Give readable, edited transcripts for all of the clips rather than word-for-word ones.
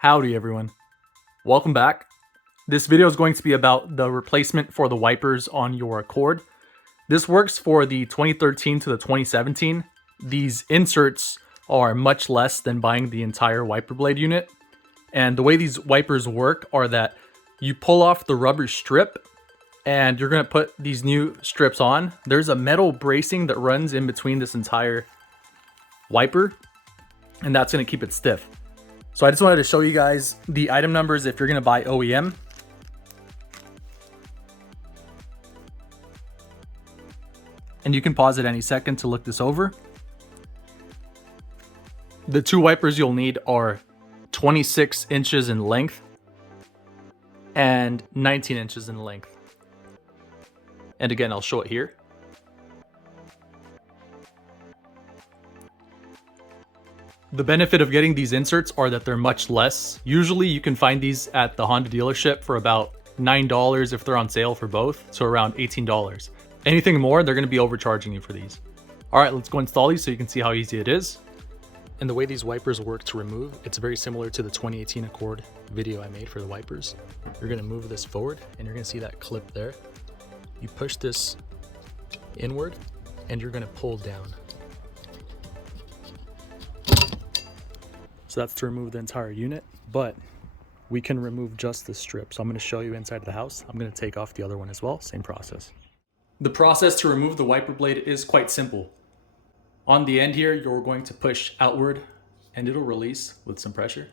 Howdy everyone, welcome back. This video is going to be about the replacement for the wipers on your Accord. This works for the 2013 to the 2017. These inserts are much less than buying the entire wiper blade unit. And the way these wipers work are that you pull off the rubber strip and you're going to put these new strips on. There's a metal bracing that runs in between this entire wiper, and that's going to keep it stiff. So I just wanted to show you guys the item numbers if you're going to buy OEM. And you can pause at any second to look this over. The two wipers you'll need are 26 inches in length and 19 inches in length. And again, I'll show it here. The benefit of getting these inserts are that they're much less. Usually you can find these at the Honda dealership for about $9 if they're on sale for both, so around $18. Anything more, they're going to be overcharging you for these. Alright, let's go install these so you can see how easy it is. And the way these wipers work to remove, it's very similar to the 2018 Accord video I made for the wipers. You're going to move this forward and you're going to see that clip there. You push this inward and you're going to pull down. So that's to remove the entire unit, but we can remove just the strip. So I'm going to show you inside of the house. I'm going to take off the other one as well, same process. The process to remove the wiper blade is quite simple. On the end here, you're going to push outward and it'll release with some pressure.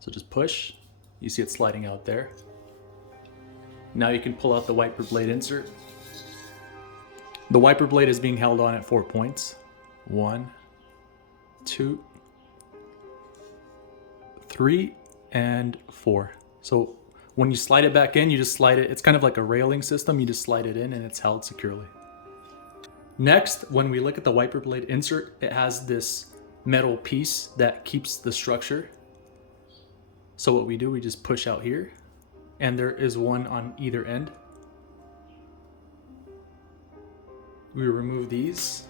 So just push, you see it sliding out there. Now you can pull out the wiper blade insert. The wiper blade is being held on at 4 points. 1, 2, 3, and 4. So when you slide it back in, you just slide it. It's kind of like a railing system. You just slide it in and it's held securely. Next, when we look at the wiper blade insert, it has this metal piece that keeps the structure. So what we do, we just push out here and there is one on either end. We remove these.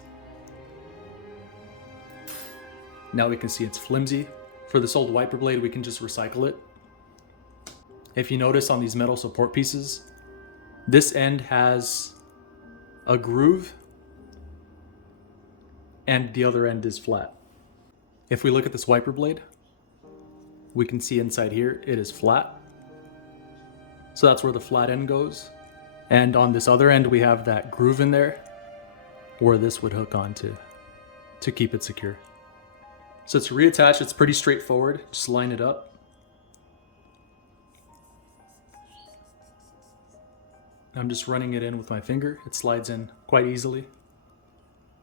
Now we can see it's flimsy. For this old wiper blade, we can just recycle it. If you notice on these metal support pieces, this end has a groove and the other end is flat. If we look at this wiper blade, we can see inside here, it is flat. So that's where the flat end goes. And on this other end, we have that groove in there where this would hook onto to keep it secure. So to reattach, it's pretty straightforward. Just line it up. I'm just running it in with my finger. It slides in quite easily.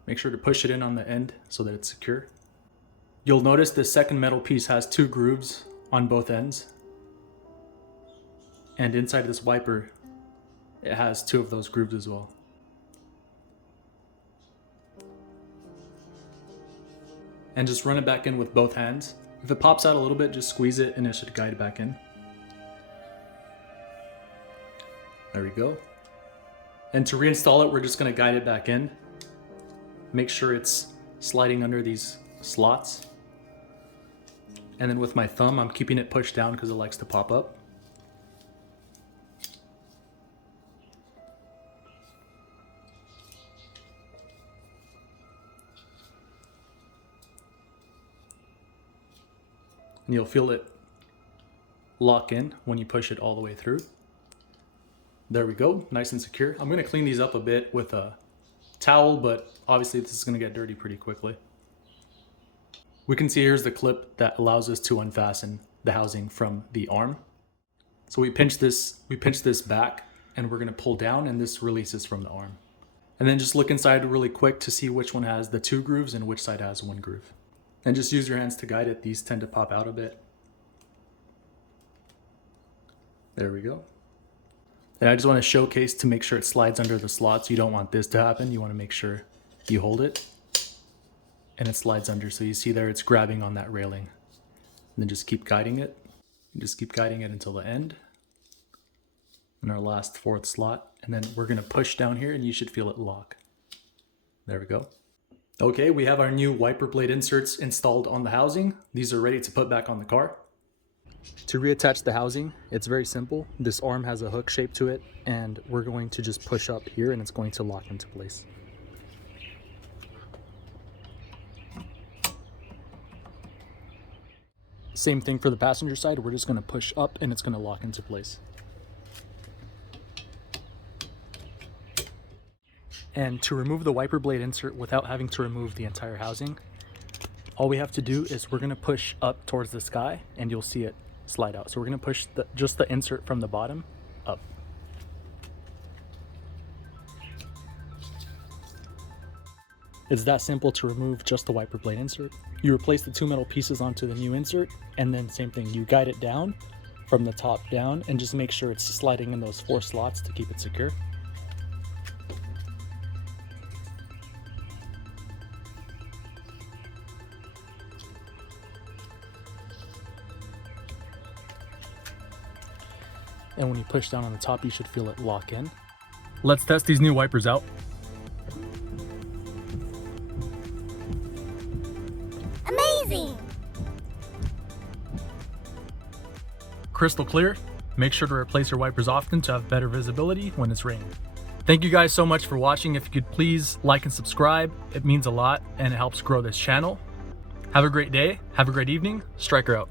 Make sure to push it in on the end so that it's secure. You'll notice this second metal piece has 2 grooves on both ends. And inside this wiper, it has 2 of those grooves as well. And just run it back in with both hands. If it pops out a little bit, just squeeze it and it should guide it back in. There we go. And to reinstall it, we're just going to guide it back in. Make sure it's sliding under these slots. And then with my thumb, I'm keeping it pushed down because it likes to pop up. And you'll feel it lock in when you push it all the way through. There we go, nice and secure. I'm gonna clean these up a bit with a towel, but obviously this is gonna get dirty pretty quickly. We can see here's the clip that allows us to unfasten the housing from the arm. So we pinch this back and we're gonna pull down and this releases from the arm. And then just look inside really quick to see which one has the 2 grooves and which side has 1 groove. And just use your hands to guide it. These tend to pop out a bit. There we go. And I just want to showcase to make sure it slides under the slots. You don't want this to happen. You want to make sure you hold it and it slides under. So you see there it's grabbing on that railing. And then just keep guiding it. And just keep guiding it until the end. And our last 4th slot. And then we're going to push down here and you should feel it lock. There we go. Okay, we have our new wiper blade inserts installed on the housing. These are ready to put back on the car. To reattach the housing, it's very simple. This arm has a hook shape to it, and we're going to just push up here and it's going to lock into place. Same thing for the passenger side, we're just going to push up and it's going to lock into place. And to remove the wiper blade insert without having to remove the entire housing, all we have to do is we're going to push up towards the sky and you'll see it slide out. So we're going to push just the insert from the bottom up. It's that simple to remove just the wiper blade insert. You replace the two metal pieces onto the new insert, and then same thing, you guide it down from the top down and just make sure it's sliding in those 4 slots to keep it secure. And when you push down on the top, you should feel it lock in. Let's test these new wipers out. Amazing! Crystal clear. Make sure to replace your wipers often to have better visibility when it's raining. Thank you guys so much for watching. If you could please like and subscribe, it means a lot and it helps grow this channel. Have a great day. Have a great evening. Striker out.